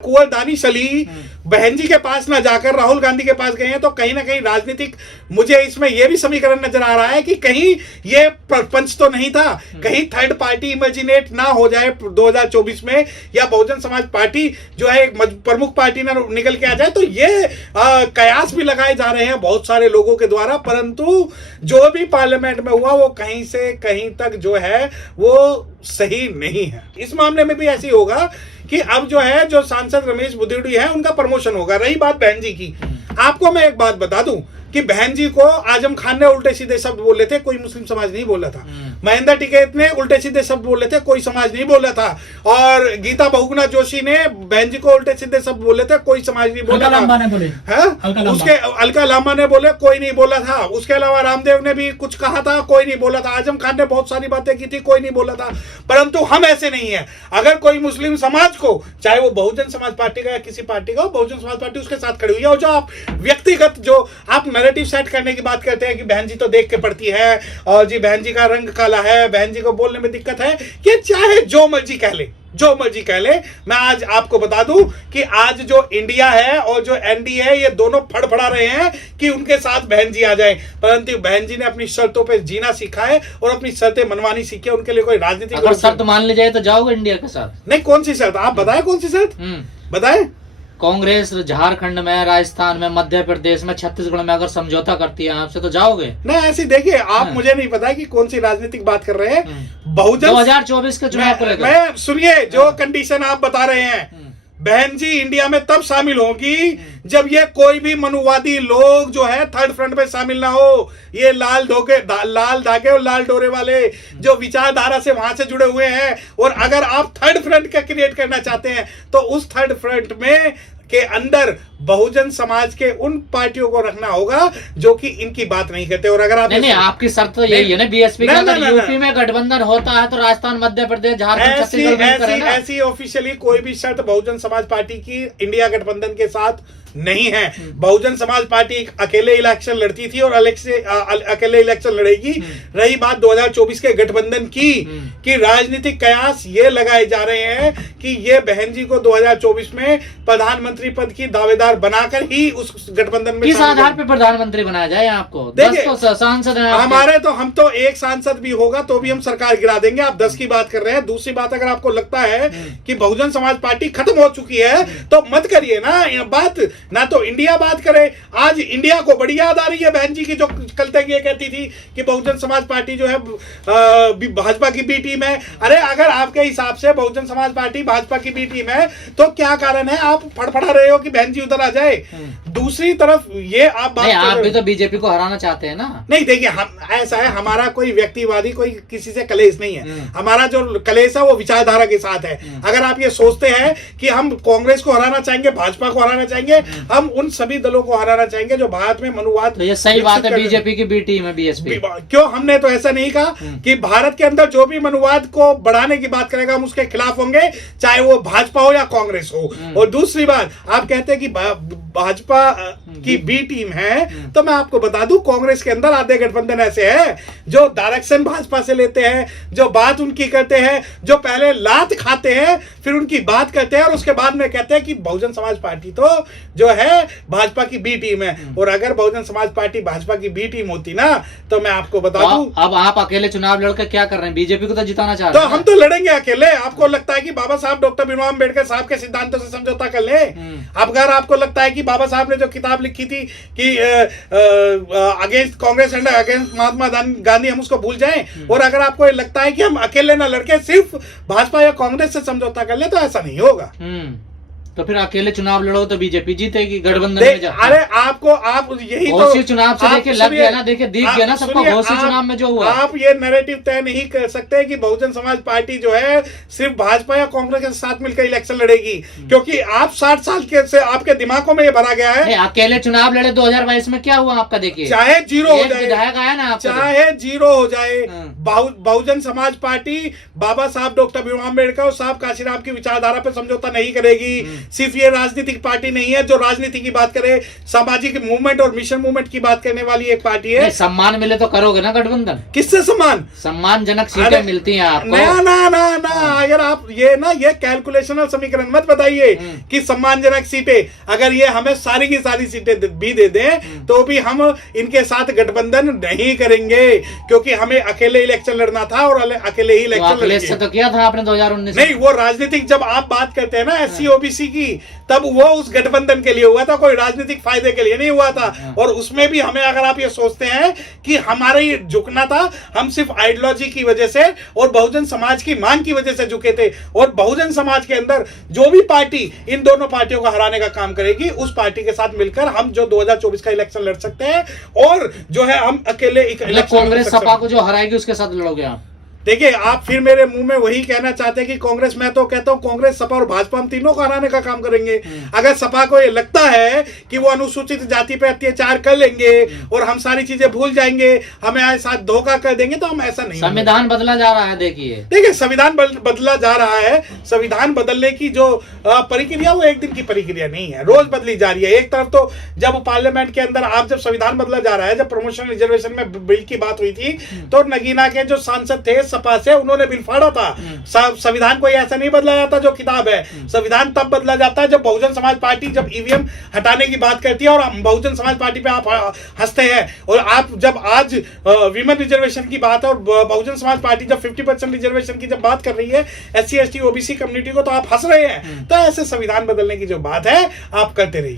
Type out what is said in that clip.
कुंवर दानिश अली बहन जी के पास ना जाकर राहुल गांधी के पास गए हैं, तो कहीं ना कहीं राजनीतिक मुझे इसमें यह भी समीकरण नजर आ रहा है कि कहीं ये प्रपंच तो नहीं था, कहीं थर्ड पार्टी इमेजिनेट ना हो जाए 2024 में, या बहुजन समाज पार्टी जो है एक प्रमुख पार्टी ना निकल के आ जाए। तो ये कयास भी लगाए जा रहे हैं बहुत सारे लोगों के द्वारा, परंतु जो भी पार्लियामेंट में हुआ वो कहीं से कहीं तक जो है वो सही नहीं है। इस मामले में भी ऐसी होगा कि अब जो है जो सांसद रमेश बुदियुड़ी है उनका प्रमोशन होगा। रही बात बहन जी की, आपको मैं एक बात बता दूं कि बहन जी को आजम खान ने उल्टे सीधे शब्द बोले थे, कोई मुस्लिम समाज नहीं बोला था। महेंद्र टिकैत ने उल्टे सीधे शब्द बोले थे, कोई समाज नहीं बोला था। और गीता बहुगुणा जोशी ने बहन जी को उल्टे सीधे शब्द बोले थे, कोई समाज नहीं बोला था। उसके अलका लांबा ने बोले, कोई नहीं बोला था। उसके अलावा रामदेव ने भी कुछ कहा था, कोई नहीं बोला था। आजम खान ने बहुत सारी बातें की थी, कोई नहीं बोला था। परंतु हम ऐसे नहीं है। अगर कोई मुस्लिम समाज को, चाहे वो बहुजन समाज पार्टी का या किसी पार्टी का, बहुजन समाज पार्टी उसके साथ खड़ी हुई है। और जो आप व्यक्तिगत जो आप नैरेटिव सेट करने की बात करते हैं कि बहन जी तो देख के पढ़ती है और जी बहन जी का रंग काला है, बहन जी को बोलने में दिक्कत है, कि चाहे जो मर्जी कह ले, जो मर्जी कह ले। मैं आज आपको बता दूं कि आज जो इंडिया है और जो एनडीए है, ये दोनों फड़फड़ा रहे हैं कि उनके साथ बहन जी आ जाए। परंतु बहन जी ने अपनी शर्तों पे जीना सीखा है और अपनी शर्तें मनवानी सीखी है। उनके लिए कोई राजनीतिक अगर शर्त मान ली जाए तो जाओगे इंडिया के साथ? नहीं, कौन सी शर्त? आप बताएं कौन सी शर्त बताएं। कांग्रेस झारखंड में, राजस्थान में, मध्य प्रदेश में, छत्तीसगढ़ में अगर समझौता करती है आपसे तो जाओगे? नहीं, ऐसी देखिए आप मुझे नहीं पता कि कौन सी राजनीतिक बात कर रहे हैं। बहुजन 2024 के चुनाव को लेकर मैं सुनिए, जो कंडीशन आप बता रहे हैं, बहन जी इंडिया में तब शामिल होगी जब ये कोई भी मनुवादी लोग जो है थर्ड फ्रंट में शामिल ना हो। ये लाल धागे और लाल डोरे वाले जो विचारधारा से वहां से जुड़े हुए हैं। और अगर आप थर्ड फ्रंट का क्रिएट करना चाहते हैं तो उस थर्ड फ्रंट में के अंदर बहुजन समाज के उन पार्टियों को रखना होगा जो कि इनकी बात नहीं करते। और अगर आप नहीं, आपकी शर्त तो यही है ना, बीएसपी का अगर यूपी में गठबंधन होता है तो राजस्थान, मध्य प्रदेश, झारखंड, छत्तीसगढ़ ऐसी ऑफिशियली कोई भी शर्त बहुजन समाज पार्टी की इंडिया गठबंधन के साथ नहीं है। बहुजन समाज पार्टी अकेले इलेक्शन लड़ती थी और अकेले इलेक्शन लड़ेगी। रही बात 2024 के गठबंधन की, कि राजनीतिक कयास ये लगाए जा रहे हैं कि ये बहन जी को 2024 में प्रधानमंत्री पद की दावेदार बनाकर ही उस गठबंधन में किस आधार पर प्रधानमंत्री बनाया जाए? आपको देखिए, सांसद हमारे तो हम तो एक सांसद भी होगा तो भी हम सरकार गिरा देंगे। आप 10 की बात कर रहे हैं। दूसरी बात, अगर आपको लगता है कि बहुजन समाज पार्टी खत्म हो चुकी है तो मत करिए ना बात, ना तो इंडिया बात करे। आज इंडिया को बड़ी याद आ रही है बहन जी की, जो कल तक ये कहती थी कि बहुजन समाज पार्टी जो है भाजपा की बी टीम है। अरे अगर आपके हिसाब से बहुजन समाज पार्टी भाजपा की बी टीम है तो क्या कारण है आप फड़फड़ा रहे हो कि बहन जी उधर आ जाए? दूसरी तरफ ये आप भी तो बीजेपी को हराना चाहते हैं ना? नहीं, देखिए हम ऐसा है, हमारा कोई व्यक्तिवादी कोई किसी से कलेश नहीं है। हमारा जो कलेश है वो विचारधारा के साथ है। अगर आप ये सोचते हैं कि हम कांग्रेस को हराना चाहेंगे, भाजपा को हराना चाहेंगे, हम उन सभी दलों को हराना चाहेंगे जो भारत में मनुवाद, तो ये सही बात है, बीजेपी की बी टीम है बीएसपी। क्यों? हमने तो ऐसा नहीं कहा कि भारत के अंदर जो भी मनुवाद को बढ़ाने की बात करेगा हम उसके खिलाफ होंगे, चाहे वो भाजपा हो या कांग्रेस हो। और दूसरी बात, आप कहते हैं कि भाजपा की बी टीम है, तो मैं आपको बता दूं कांग्रेस के अंदर आधे गठबंधन ऐसे हैं जो डायरेक्शन भाजपा से लेते हैं, जो बात उनकी करते हैं, जो पहले लात खाते हैं फिर उनकी बात करते हैं और उसके बाद में कहते हैं कि बहुजन समाज पार्टी तो जो है भाजपा की बी टीम है। और अगर बहुजन समाज पार्टी भाजपा की बी टीम होती ना तो मैं आपको बता दूं, अब आप अकेले चुनाव लड़कर क्या कर रहे हैं? बीजेपी को तो जिताना चाह रहे हैं। तो हम तो लड़ेंगे अकेले। आपको लगता है कि बाबा साहब डॉक्टर भीमराव अम्बेडकर साहब के सिद्धांतों से समझौता कर ले? अगर आपको लगता है कि बाबा साहब ने जो किताब लिखी थी कि against Congress and against Mahatma Gandhi, हम उसको भूल जाएं? और अगर आपको ये लगता है कि हम अकेले ना लड़के सिर्फ भाजपा या कांग्रेस से समझौता कर ले, तो ऐसा नहीं होगा। तो फिर अकेले चुनाव लड़ो तो बीजेपी जीतेगी गठबंधन में जाके। अरे आपको आप यही तो चुनाव से देखिए लग गया ना, देखिए दिख गया ना सबको घोषी चुनाव में जो हुआ। आप ये नैरेटिव तय नहीं कर सकते कि बहुजन समाज पार्टी जो है सिर्फ भाजपा या कांग्रेस के साथ मिलकर इलेक्शन लड़ेगी, क्योंकि आप 60 साल के से आपके दिमागों में ये भरा गया है। अकेले चुनाव लड़े 2022 में क्या हुआ आपका? देखिए, चाहे जीरो हो जाए, विधायक आया ना, चाहे जीरो हो जाए, बहुजन समाज पार्टी बाबा साहब डॉक्टर भीमराव अम्बेडकर और साहब काशीराम की विचारधारा पर समझौता नहीं करेगी। सिर्फ ये राजनीतिक पार्टी नहीं है जो राजनीति की बात करे, सामाजिक मूवमेंट और मिशन मूवमेंट की बात करने वाली एक पार्टी है। सम्मान मिले तो करोगे ना गठबंधन? किससे सम्मान? सम्मानजनक सीटें मिलती हैं आपको। ना अगर आप ये कैलकुलेशनल समीकरण मत बताइए कि सम्मानजनक सीटें, अगर ये हमें सारी की सारी सीटें भी दे दें तो भी हम इनके साथ गठबंधन नहीं करेंगे, क्योंकि हमें अकेले इलेक्शन लड़ना था और अकेले ही इलेक्शन लड़ेंगे। तो किया था आपने 2019 नहीं, वो राजनीतिक, जब आप बात करते हैं ना SC OBC की, तब वो उस गठबंधन के लिए हुआ था, कोई राजनीतिक फायदे के लिए नहीं हुआ था। और उसमें भी हमें, अगर आप ये सोचते हैं कि हमारा ये झुकना था, हम सिर्फ आइडियोलॉजी की वजह से और बहुजन समाज की मांग की वजह से झुके थे। और बहुजन समाज के अंदर जो भी पार्टी इन दोनों पार्टियों को हराने का काम करेगी, उस पार्टी के साथ मिलकर हम जो 2024 का इलेक्शन लड़ सकते हैं, और जो है हम अकेले कांग्रेस सपा को जो हराएगी उसके साथ लड़ोगे आप? देखिए, आप फिर मेरे मुंह में वही कहना चाहते हैं कि कांग्रेस, मैं तो कहता हूं कांग्रेस, सपा और भाजपा हम तीनों को हराने का काम करेंगे। अगर सपा को ये लगता है कि वो अनुसूचित जाति पे अत्याचार कर लेंगे और हम सारी चीजें भूल जाएंगे, हमें साथ धोखा कर देंगे, तो हम ऐसा नहीं। संविधान बदला जा रहा है। देखिए संविधान बदला जा रहा है। संविधान बदलने की जो प्रक्रिया, वो एक दिन की प्रक्रिया नहीं है, रोज बदली जा रही है। एक तरफ तो जब पार्लियामेंट के अंदर आप जब संविधान बदला जा रहा है, जब प्रमोशन रिजर्वेशन में बिल की बात हुई थी, तो नगीना के जो सांसद थे सपा से, उन्होंने बिल फाड़ा था। संविधान कोई ऐसा नहीं बदला जाता जो किताब है। संविधान तब बदला जाता है जब बहुजन समाज पार्टी जब ईवीएम हटाने की बात करती है, और बहुजन समाज पार्टी पे आप हंसते हैं। और आप जब आज विमेन रिजर्वेशन की बात है और बहुजन समाज पार्टी जब 50% रिजर्वेशन की जब बात कर रही है SC ST OBC कम्युनिटी को, तो आप हंस रहे हैं। तो ऐसे संविधान बदलने की जो बात है आप करते रहिए।